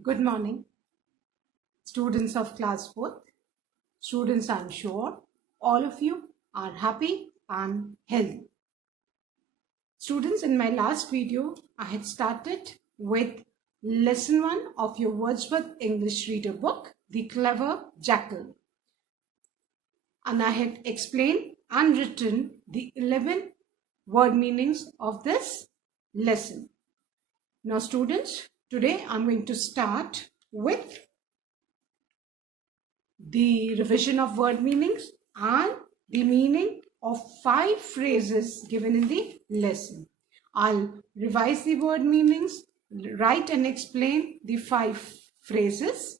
Good morning, students of class 4th. Students, I'm sure all of you are happy and healthy. Students, in my last video, I had started with lesson 1 of your Wordsworth English Reader book, The Clever Jackal. And I had explained and written the 11 word meanings of this lesson. Now, students, today I'm going to start with the revision of word meanings and the meaning of 5 phrases given in the lesson. I'll revise the word meanings, write and explain the 5 phrases,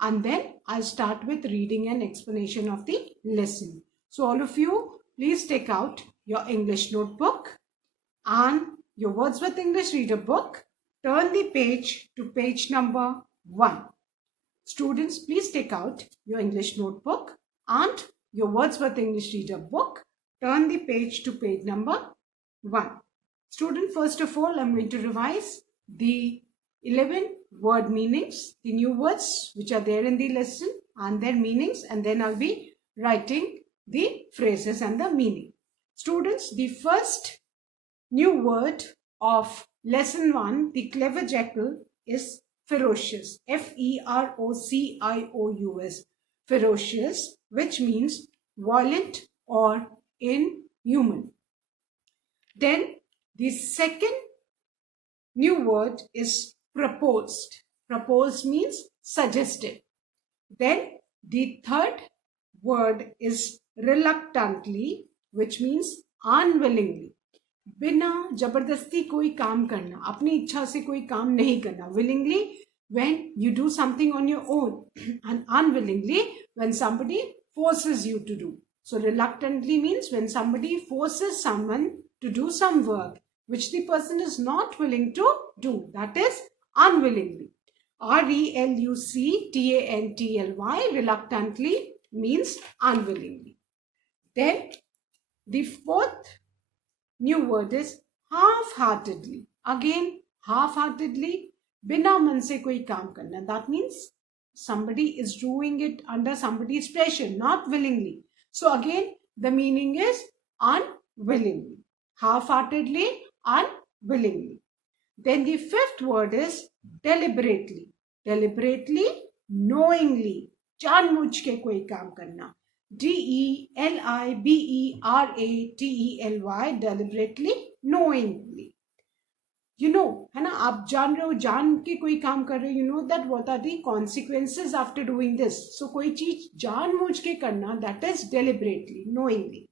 and then I'll start with reading and explanation of the lesson. So all of you, please take out your English notebook and your Wordsworth English Reader book. Turn the page to page number 1. Students, please take out your English notebook and your Wordsworth English Reader book. Turn the page to page number 1. Student, first of all, I'm going to revise the 11 word meanings, the new words which are there in the lesson and their meanings, and then I'll be writing the phrases and the meaning. Students, the first new word of lesson 1, the clever jackal, is ferocious. Ferocious. Ferocious, which means violent or inhuman. Then the second new word is proposed. Proposed means suggested. Then the third word is reluctantly, which means unwillingly. बिना जबरदस्ती कोई काम करना, अपनी इच्छा से कोई काम नहीं करना. Willingly, when you do something on your own, and unwillingly, when somebody forces you to do. So reluctantly means when somebody forces someone to do some work which the person is not willing to do. That is unwillingly. Reluctantly, reluctantly means unwillingly. Then the fourth new word is half-heartedly. Again, half-heartedly, बिना मन से कोई काम करना. That means somebody is doing it under somebody's pressure, not willingly. So again, the meaning is unwillingly. Half-heartedly, unwillingly. Then the fifth word is deliberately. Deliberately, knowingly. जानबूझ के कोई काम करना. deliberately, deliberately, knowingly. You know, है ना, आप जान रहे हो, जान के कोई काम कर रहे हो, you know that what are the consequences after doing this. So कोई चीज जानबूझ के करना, that is deliberately, knowingly.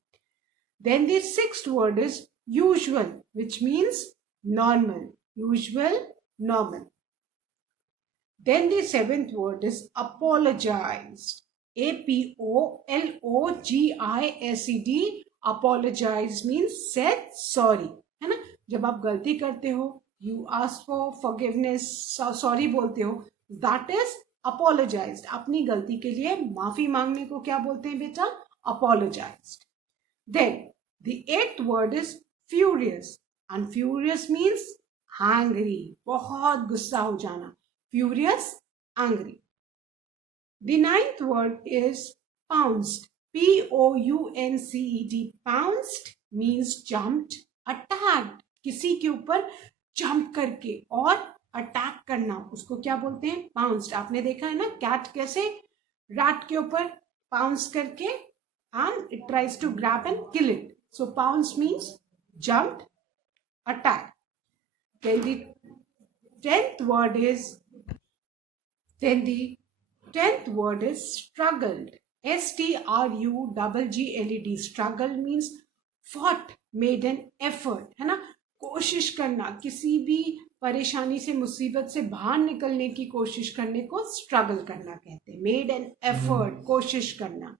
Then the sixth word is usual, which means normal. Usual, normal. Then the seventh word is apologized. APOLOGISED. Apologize means said sorry. है ना, जब आप गलती करते हो, you ask for forgiveness, sorry बोलते हो, that is apologized. अपनी गलती के लिए माफी मांगने को क्या बोलते हैं बेटा? Apologized. Then the eighth word is furious, and furious means angry. बहुत गुस्सा हो जाना. Furious, angry. The ninth word is pounced. Pounced. Pounced means jumped, attacked. किसी के ऊपर jump करके और attack करना, उसको क्या बोलते हैं? Pounced. आपने देखा है ना cat कैसे rat के ऊपर pounce करके and it tries to grab and kill it. So pounce means jumped, attack. Then the tenth word is struggled. STRUGGLED. Struggle means fought, made an effort. है ना, कोशिश करना, किसी भी परेशानी से, मुसीबत से बाहर निकलने की कोशिश करने को स्ट्रगल करना कहते हैं. Made an effort, कोशिश करना.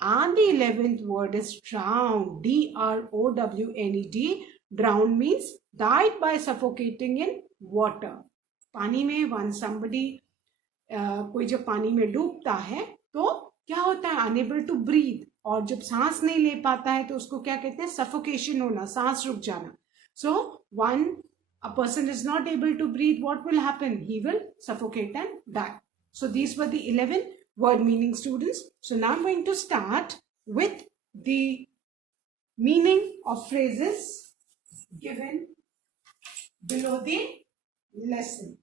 And the 11th word is drowned. DROWNED. Drowned means died by suffocating in water. पानी में when somebody कोई जब पानी में डूबता है तो क्या होता है? Unable to breathe. और जब सांस नहीं ले पाता है तो उसको क्या कहते हैं? सफोकेशन होना, सांस रुक जाना. So one a person is not able to breathe, what will happen? He will suffocate and die. So these were the 11 word meaning, students. So now I'm going to start with the meaning of phrases given below the lesson.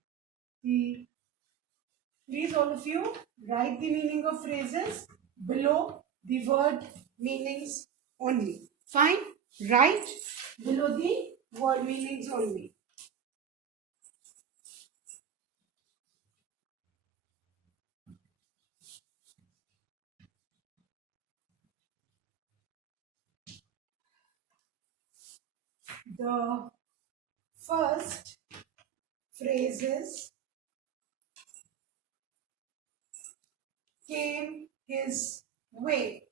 Please all of you write the meaning of phrases below the word meanings only. Fine? Write below the word meanings only. The first phrase is came his way.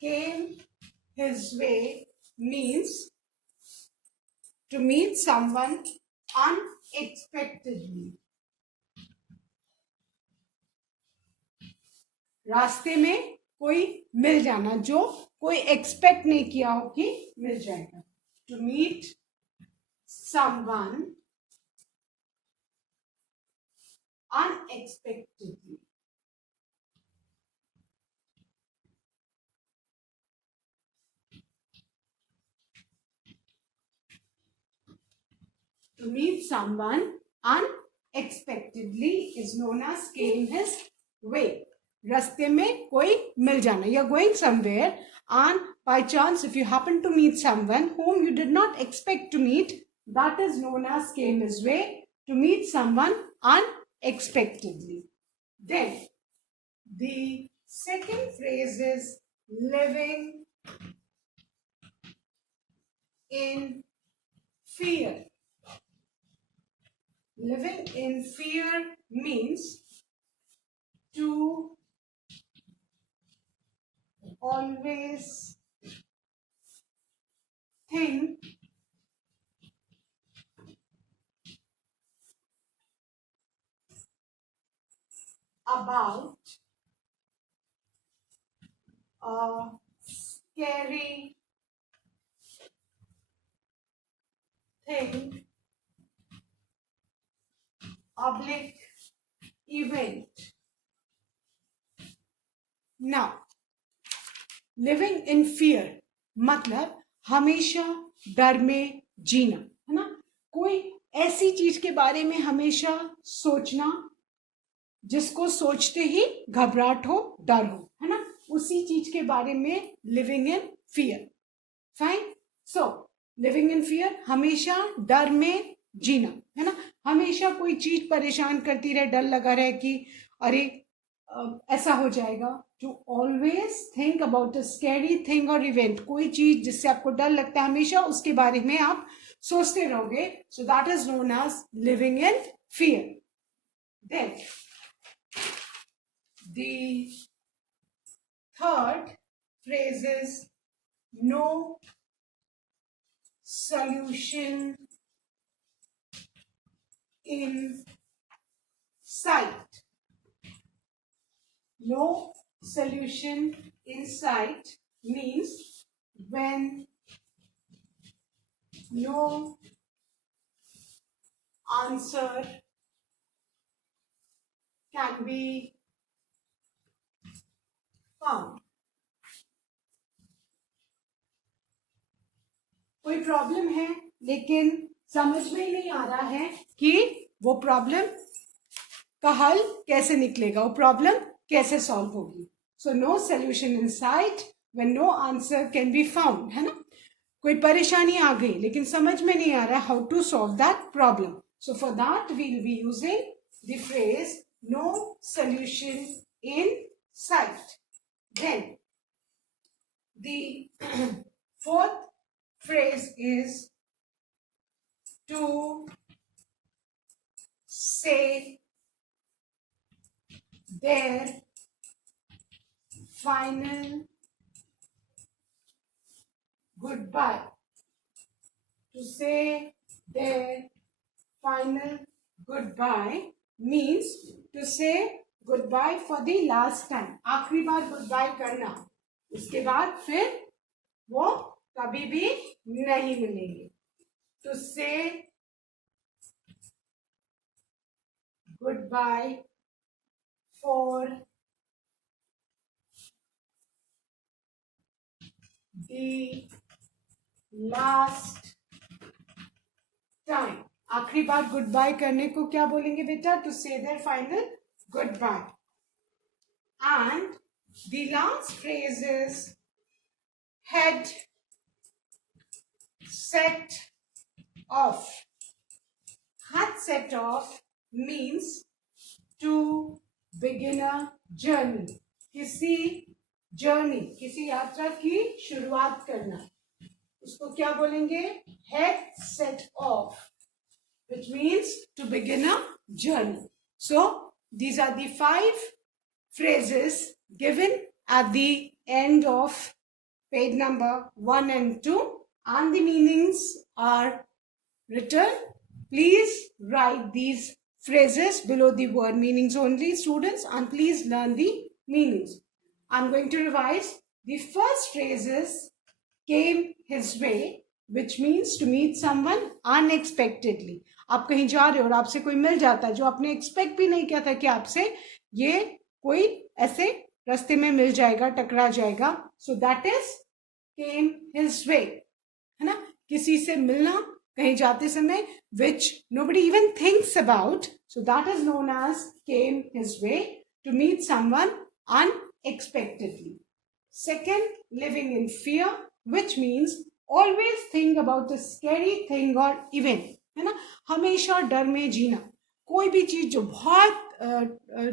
Came his way means to meet someone unexpectedly. रास्ते में कोई मिल जाना जो कोई expect नहीं किया हो कि मिल जाएगा. To meet someone unexpectedly. To meet someone unexpectedly is known as came his way. रास्ते में कोई मिल जाना. You are going somewhere and by chance if you happen to meet someone whom you did not expect to meet, that is known as came his way. To meet someone unexpectedly. Then the second phrase is living in fear. Living in fear means to always think about a scary thing, public event. Now, living in fear मतलब हमेशा डर में जीना, है ना. कोई ऐसी चीज के बारे में हमेशा सोचना जिसको सोचते ही घबराहट हो, डर हो, है ना. उसी चीज के बारे में living in fear. Fine. So living in fear हमेशा डर में जीना, है ना. हमेशा कोई चीज परेशान करती रहे, डर लगा रहे कि अरे ऐसा हो जाएगा. To always think about a scary thing और इवेंट. कोई चीज जिससे आपको डर लगता है हमेशा उसके बारे में आप सोचते रहोगे. So that is known as living in fear. Then the third phrase is no solution in sight. No solution in sight means when no answer can be found. कोई प्रॉब्लम है लेकिन समझ में ही नहीं आ रहा है कि वो प्रॉब्लम का हल कैसे निकलेगा, वो प्रॉब्लम कैसे सॉल्व होगी. So no solution in sight when no answer can be found, है ना. कोई परेशानी आ गई लेकिन समझ में नहीं आ रहा how to solve that problem. So for that we will be using the phrase no solution in sight. Then the fourth phrase is to say their final goodbye. To say their final goodbye means to say goodbye for the last time. आखिरी बार good bye करना, उसके बाद फिर वो कभी भी नहीं मिलेंगे. To say goodbye for the last time. आखिरी बार गुड बाय करने को क्या बोलेंगे बेटा? To say their final goodbye. And the last phrase is had set off. Had set off means to begin a journey. किसी journey, किसी यात्रा की शुरुआत करना, उसको क्या बोलेंगे? Had set off, which means to begin a journey. So these are the 5 phrases given at the end of page number 1 and 2, and the meanings are written. Please write these phrases below the word meanings only, students, and please learn the meanings. I'm going to revise. The first phrase is came his way, which means to meet someone unexpectedly. आप कहीं जा रहे हो और आपसे कोई मिल जाता है जो आपने एक्सपेक्ट भी नहीं किया था कि आपसे ये कोई ऐसे रास्ते में मिल जाएगा, टकरा जाएगा. So that is came his way, है ना? किसी से मिलना कहीं जाते समय, which nobody even thinks about. So that is known as came his way, to meet someone unexpectedly. Second, living in fear, which means always think about a scary thing और event, है ना? हमेशा डर में जीना. कोई भी चीज जो बहुत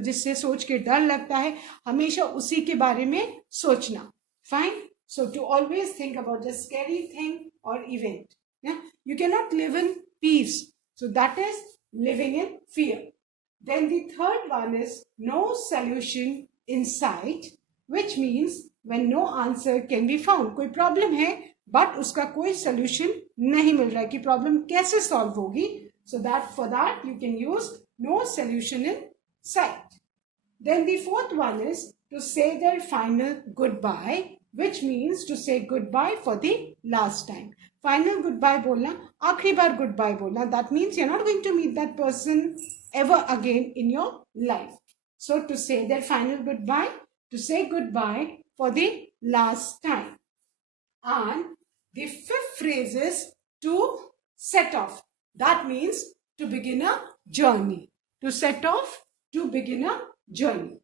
जिससे सोच के डर लगता है, हमेशा उसी के बारे में सोचना. Fine. So to always think about the scary thing और event. You cannot live in peace. So that is living in fear. Then the third one is no solution in sight, which means when no answer can be found. कोई problem है but उसका कोई solution नहीं मिल रहा है कि problem कैसे solve होगी. So that for that you can use no solution in sight. Then the fourth one is to say their final goodbye, which means to say goodbye for the last time. Final goodbye बोलना, आखिरी बार goodbye बोलना. That means you're not going to meet that person ever again in your life. So to say their final goodbye, to say goodbye for the last time. And the fifth phrase is to set off. That means to begin a journey. To set off, to begin a journey.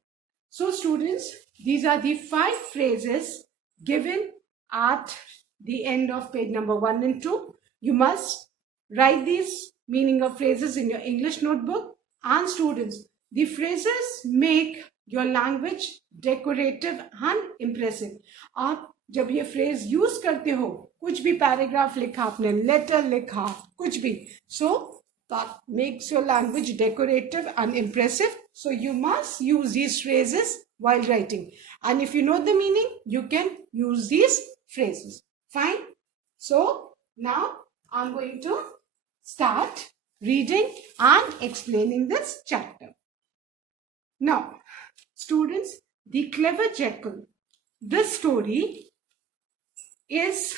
So students, these are the 5 phrases given at the end of page number 1 and 2. You must write these meaning of phrases in your English notebook. And students, the phrases make your language decorative and impressive. आप जब ये phrase use करते हो, कुछ भी paragraph लिखा आपने, letter लिखा, कुछ भी, so that makes your language decorative and impressive. So you must use these phrases while writing. And if you know the meaning, you can use these phrases. Fine. So now I'm going to start reading and explaining this chapter. Now, students, The Clever Jackal. This story is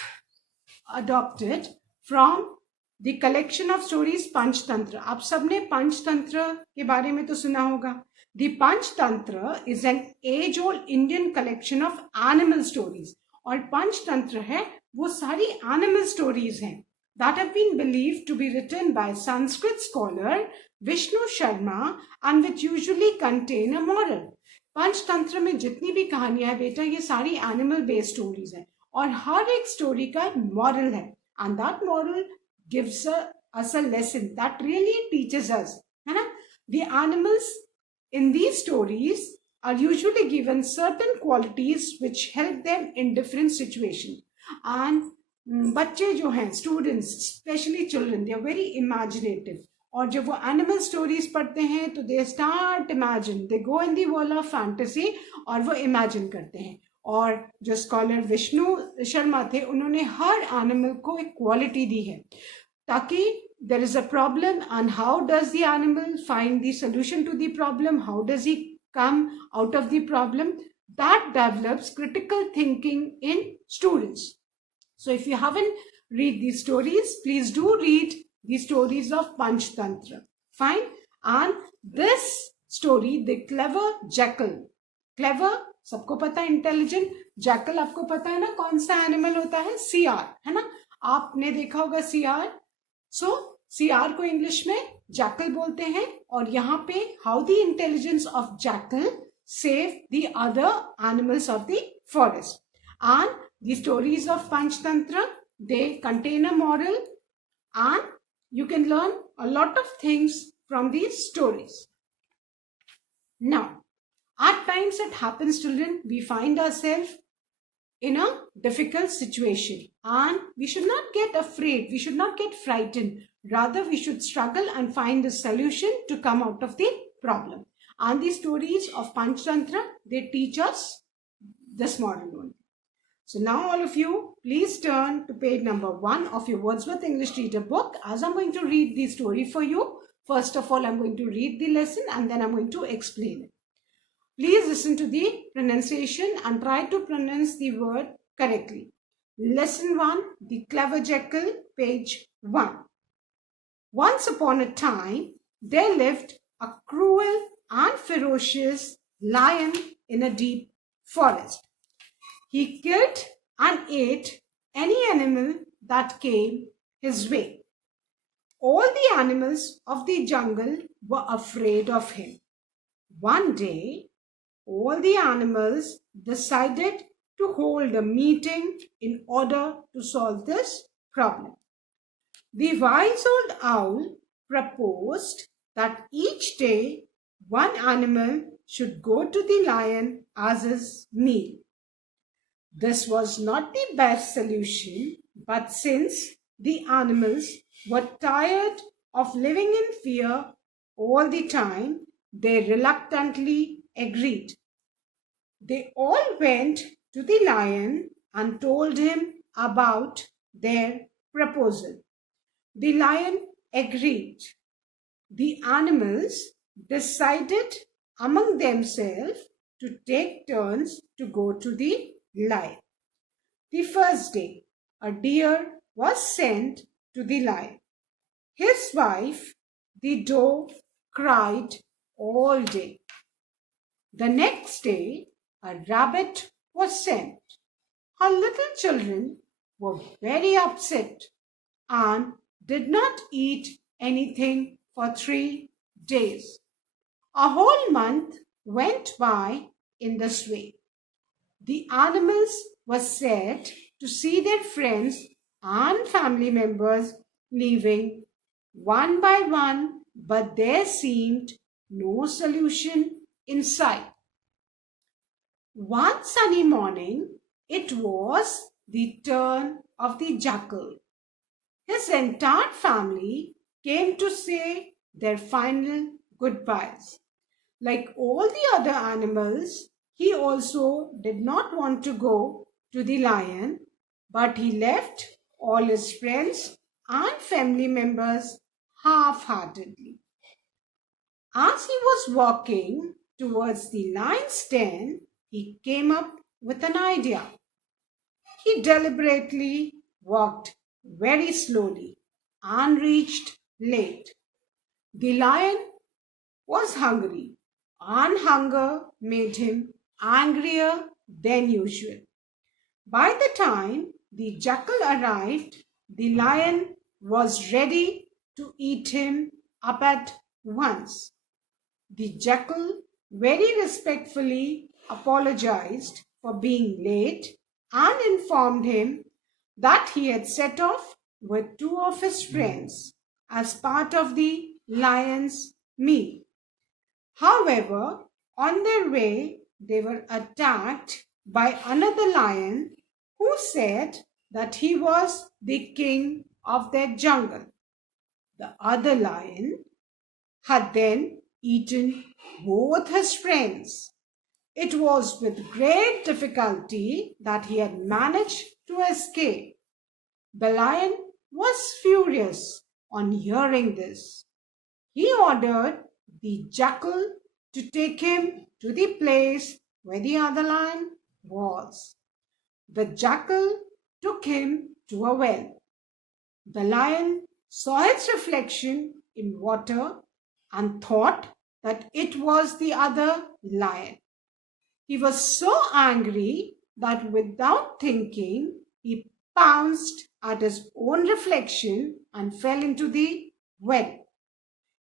adopted from the collection of stories Panchtantra. आप सबने पंचतंत्र के बारे में तो सुना होगा. The Panchtantra is an age-old Indian collection of animal stories. और पंचतंत्र है वो सारी एनिमल स्टोरीज हैं that have been believed to be written by Sanskrit scholar Vishnu Sharma and which usually contain a moral. Panchatantra में जितनी भी कहानियां है बेटा, ये सारी एनिमल बेस्ड स्टोरीज हैं और हर एक स्टोरी का मॉरल है. and that moral gives us a lesson that really teaches us, है ना? The animals in these stories are usually given certain qualities which help them in different situations. And बच्चे जो हैं, students, specially children, they are very imaginative. और जब वो animal stories पढ़ते हैं तो they start imagine, they go in the world of fantasy और वो इमेजिन करते हैं. और जो स्कॉलर विष्णु शर्मा थे, उन्होंने हर एनिमल को एक क्वालिटी दी है ताकि there is a problem and how does the animal find the solution to the problem, how does he come out of the problem, that develops critical thinking in students. So if you haven't read these stories, please do read the stories of Panchtantra. Fine. And this story, the clever jackal. Clever, सबको पता है, intelligent. Jackal आपको पता है ना कौन सा animal होता है? सियार, है ना? आपने देखा होगा सियार. सो सियार को इंग्लिश में जैकल बोलते हैं. और यहाँ पे how the intelligence of jackal save the other animals of the forest. And the stories of Panchtantra, they contain a moral, and you can learn a lot of things from these stories. Now, at times it happens, children, we find ourselves in a difficult situation, and we should not get afraid, we should not get frightened. Rather, we should struggle and find a solution to come out of the problem. And the stories of Panchtantra, they teach us this moral only. So now all of you, please turn to page number 1 of your Wordsworth English Reader book, as I'm going to read the story for you. First of all, I'm going to read the lesson and then I'm going to explain it. Please listen to the pronunciation and try to pronounce the word correctly. Lesson 1, The Clever Jackal, page 1. Once upon a time, there lived a cruel and ferocious lion in a deep forest. He killed and ate any animal that came his way. All the animals of the jungle were afraid of him. One day, all the animals decided to hold a meeting in order to solve this problem. The wise old owl proposed that each day one animal should go to the lion as his meal. This was not the best solution, but since the animals were tired of living in fear all the time, they reluctantly agreed. They all went to the lion and told him about their proposal. The lion agreed. The animals decided among themselves to take turns to go to the lion. The first day, a deer was sent to the lion. His wife, the doe, cried all day. The next day, a rabbit was sent. Her little children were very upset and did not eat anything for 3 days. A whole month went by in this way. The animals were sad to see their friends and family members leaving one by one, but there seemed no solution in sight. One sunny morning, it was the turn of the jackal. His entire family came to say their final goodbyes. Like all the other animals, he also did not want to go to the lion, but he left all his friends and family members half-heartedly. As he was walking towards the lion's den, he came up with an idea. He deliberately walked very slowly and reached late. The lion was hungry, and hunger made him angrier than usual. By the time the jackal arrived, the lion was ready to eat him up at once. The jackal very respectfully apologized for being late and informed him that he had set off with 2 of his friends as part of the lion's meal. However, on their way, they were attacked by another lion who said that he was the king of their jungle. The other lion had then eaten both his friends. It was with great difficulty that he had managed to escape. The lion was furious on hearing this. He ordered the jackal to take him to the place where the other lion was. The jackal took him to a well. The lion saw its reflection in water and thought that it was the other lion. He was so angry that without thinking, he pounced at his own reflection and fell into the well.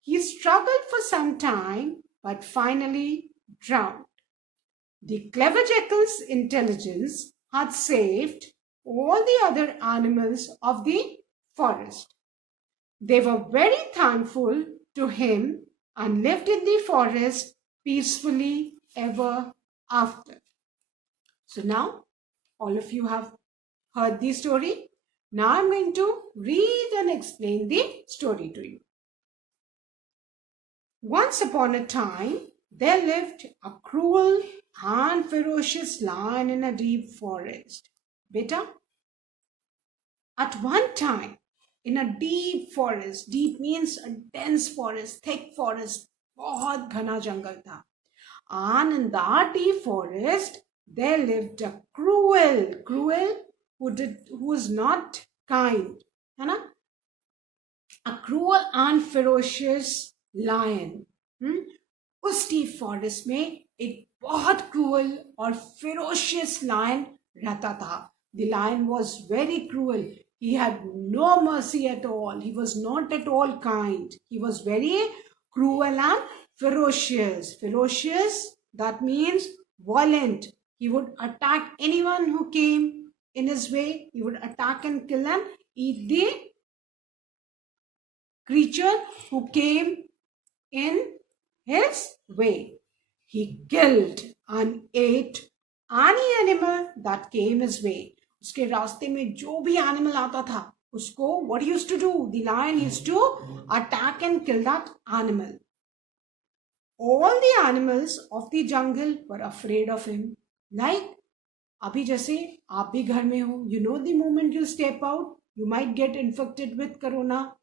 He struggled for some time but finally drowned. The clever jackal's intelligence had saved all the other animals of the forest. They were very thankful to him and lived in the forest peacefully ever after. So now all of you have heard the story. Now I'm going to read and explain the story to you. Once upon a time, there lived a cruel and ferocious lion in a deep forest. Beta, at one time, in a deep forest, deep means a dense forest, thick forest, बहुत घना जंगल था. And in that deep forest, there lived a cruel who was not kind, है ना? A cruel and ferocious lion. उस deep forest में एक बहुत cruel और ferocious lion रहता था. The lion was very cruel. He had no mercy at all. He was not at all kind. He was very cruel and ferocious. Ferocious, that means violent. He would attack anyone who came in his way. He would attack and kill and eat the creature who came in his way. He killed and ate any animal that came his way. उसके रास्ते में जो भी animal आता था उसको what he used to do? The lion used to attack and kill that animal. All the animals of the jungle were afraid of him. Like अभी जैसे आप भी घर में हो, you know the moment you step out, you might get infected with corona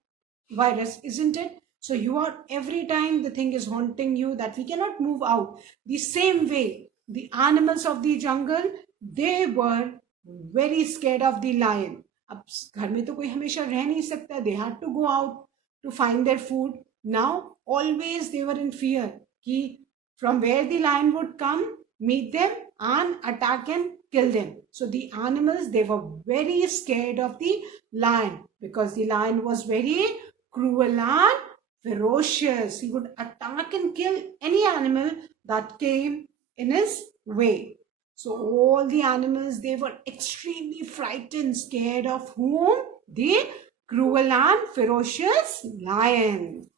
virus, isn't it? So you are, every time the thing is haunting you that we cannot move out. The same way, the animals of the jungle, they were very scared of the lion. अब घर में तो कोई हमेशा रह नहीं सकता. They had to go out to find their food. Now always they were in fear कि from where the lion would come, meet them and attack and kill them. So the animals, they were very scared of the lion because the lion was very cruel and ferocious. He would attack and kill any animal that came in his way. So all the animals, they were extremely frightened, scared of whom? The cruel and ferocious lion.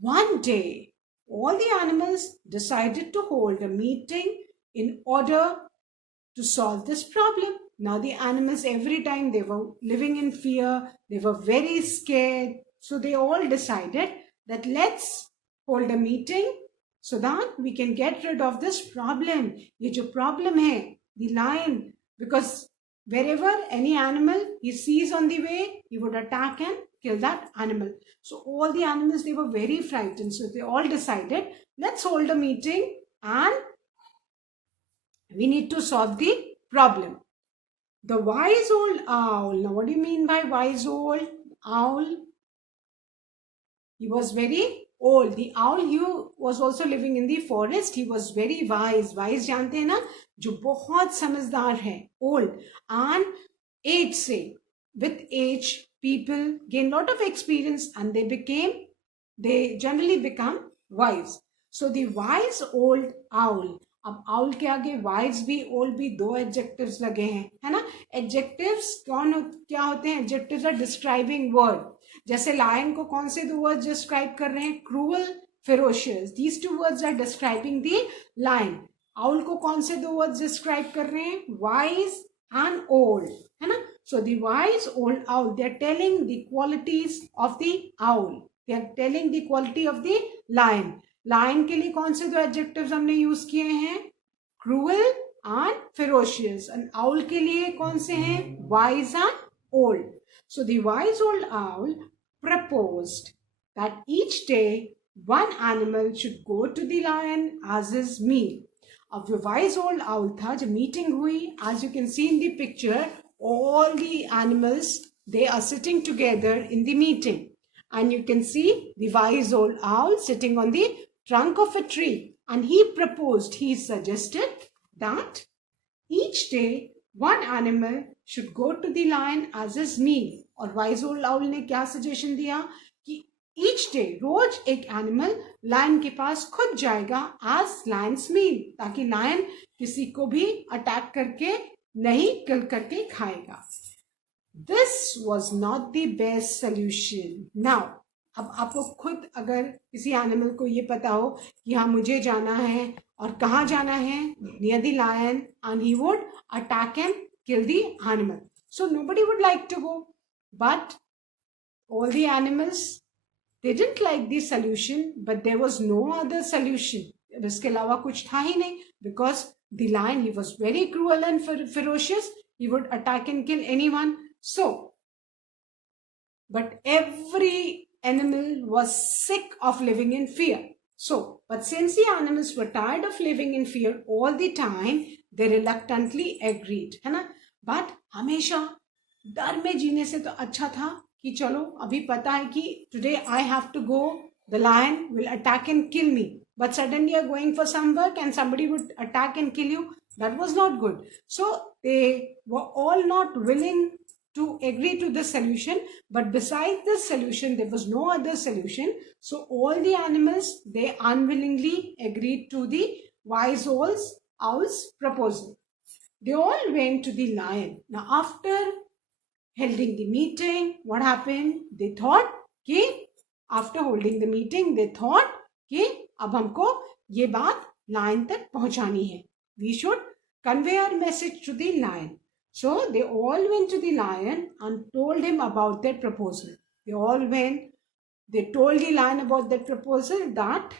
One day, all the animals decided to hold a meeting in order to solve this problem. Now the animals, every time they were living in fear, they were very scared. So they all decided that let's hold a meeting so that we can get rid of this problem. ये जो problem है, the lion, because wherever any animal he sees on the way, he would attack and kill that animal. So all the animals, they were very frightened. So they all decided, let's hold a meeting and we need to solve the problem. The wise old owl. Now what do you mean by wise old owl? He was very old. The owl, he was also living in the forest. He was very wise. Wise जानते हैं ना, जो बहुत समझदार है. Old. And age से, with age, people gain lot of experience and they generally become wise. So the wise old owl. अब owl के आगे wise भी old भी दो adjectives लगे हैं, है ना? Adjectives क्या होते हैं? Adjectives are describing word. जैसे lion को कौन से दो words describe कर रहे हैं? Cruel, ferocious. These two words are describing the lion. Owl को कौन से दो words describe कर रहे हैं? Wise and old, है ना? So the wise old owl, they are telling the qualities of the owl. They are telling the quality of the lion. Lion के लिए कौन से दो adjectives हमने use किए हैं? Cruel and ferocious. And owl के लिए कौन से हैं? Wise and old. So the wise old owl proposed that each day one animal should go to the lion as his meal. अब जो wise old owl था, जब meeting हुई, as you can see in the picture, all the animals, they are sitting together in the meeting. And you can see the wise old owl sitting on the trunk of a tree. And he suggested that each day one animal should go to the lion as his meal. और wise old owl ने क्या suggestion दिया कि each day रोज एक animal lion के पास खुद जाएगा as lion's meal, ताकि lion किसी को भी attack करके नहीं kill करके खाएगा. This was not the best solution. Now, अब आपको खुद अगर किसी एनिमल को ये पता हो कि हाँ मुझे जाना है और कहाँ जाना है, near the lion, and he would attack and kill the animal. So nobody would like to go. But all the animals, they didn't like the solution, but there was no other solution. इसके अलावा कुछ था ही नहीं, because the lion, he was very cruel and ferocious. He would attack and kill anyone. So, but every animal was sick of living in fear. So, but since the animals were tired of living in fear all the time, they reluctantly agreed, है ना? But हमेशा डर में जीने से तो अच्छा था कि चलो अभी पता है कि today I have to go, the lion will attack and kill me. But suddenly you're going for some work and somebody would attack and kill you. That was not good. So they were all not willing to agree to the solution, but besides this solution there was no other solution. So all the animals, they unwillingly agreed to the wise owl's proposal. They all went to the lion. Now after holding the meeting, what happened? They thought कि after holding the meeting, they thought कि अब हमको ये बात lion तक पहुंचानी है. We should convey our message to the lion. So they all went to the lion and told him about their proposal. They all went, they told the lion about their proposal that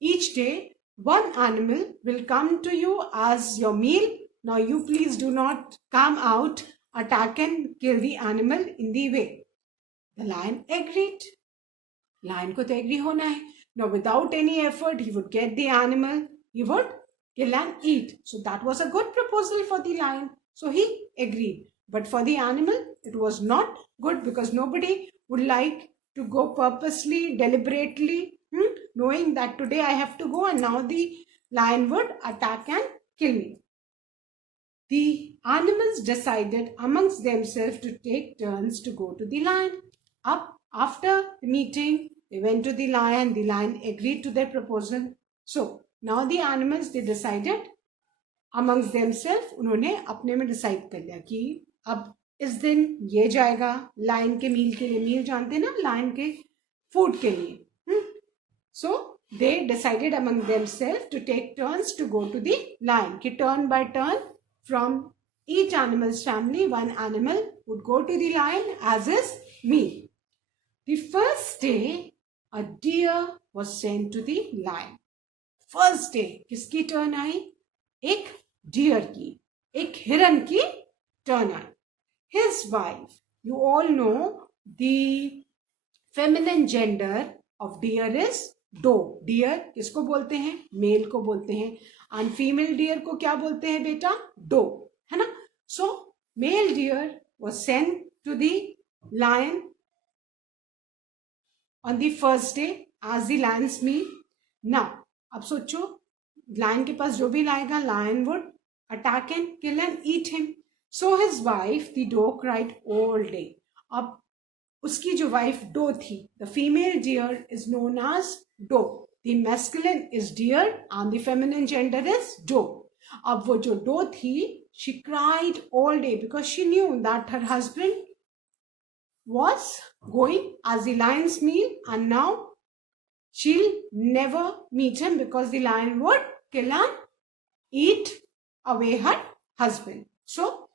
each day one animal will come to you as your meal. Now you please do not come out, attack and kill the animal in the way. The lion agreed. Lion को तो agree होना है. Now without any effort, he would get the animal, he would kill and eat. So that was a good proposal for the lion. So he agreed. But for the animal, it was not good, because nobody would like to go purposely, deliberately, knowing that today I have to go and now the lion would attack and kill me. The animals decided amongst themselves to take turns to go to the lion. After the meeting, they went to the lion agreed to their proposal. So now the animals, they decided amongst themselves, उन्होंने अपने में decide कर लिया कि अब इस दिन ये जाएगा लायन के मील के लिए. मील जानते हैं ना, लायन के फूड के लिए. So they decided among themselves to take turns to go to the lion. कि turn by turn from each animal's family, one animal would go to the lion as his meal. The first day, a deer was sent to the lion. First day, किसकी turn I? एक dear की, एक हिरन की turn I. His wife, you all know the feminine gender of deer is doe. Deer किसको बोलते हैं? Mail को बोलते हैं. And female deer को क्या बोलते हैं बेटा? doe, है ना? So male deer was sent to the lion on the first day as the lion's meal. Now अब सोचो, lion के पास जो भी लाएगा, lion would attack and kill and eat him. So his wife, the doe, cried all day. अब उसकी जो wife doe थी, the female deer is known as doe. The masculine is deer and the feminine gender is doe. अब वो जो doe थी, she cried all day because she knew that her husband was going as the lion's meal and now she'll never meet him because the lion would kill and eat away her husband. So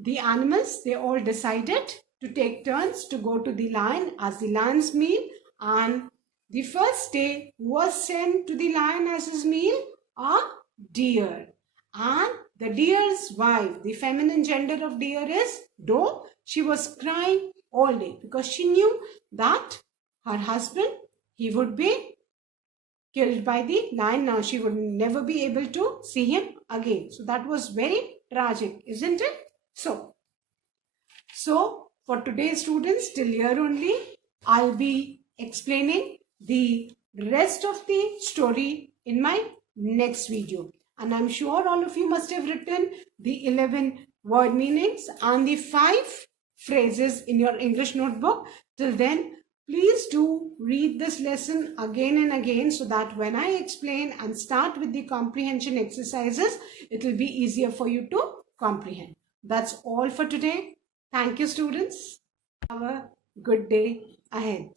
the animals, they all decided to take turns to go to the lion as the lion's meal, and the first day was sent to the lion as his meal a deer. And the deer's wife, the feminine gender of deer is doe. She was crying all day because she knew that her husband, he would be killed by the lion. Now she would never be able to see him again. So that was very tragic, isn't it? So So for today, students, till here only, I'll be explaining the rest of the story in my next video. And I'm sure all of you must have written the 11 word meanings and the 5 phrases in your English notebook. Till then, please do read this lesson again and again so that when I explain and start with the comprehension exercises, it will be easier for you to comprehend. That's all for today. Thank you, students. Have a good day ahead.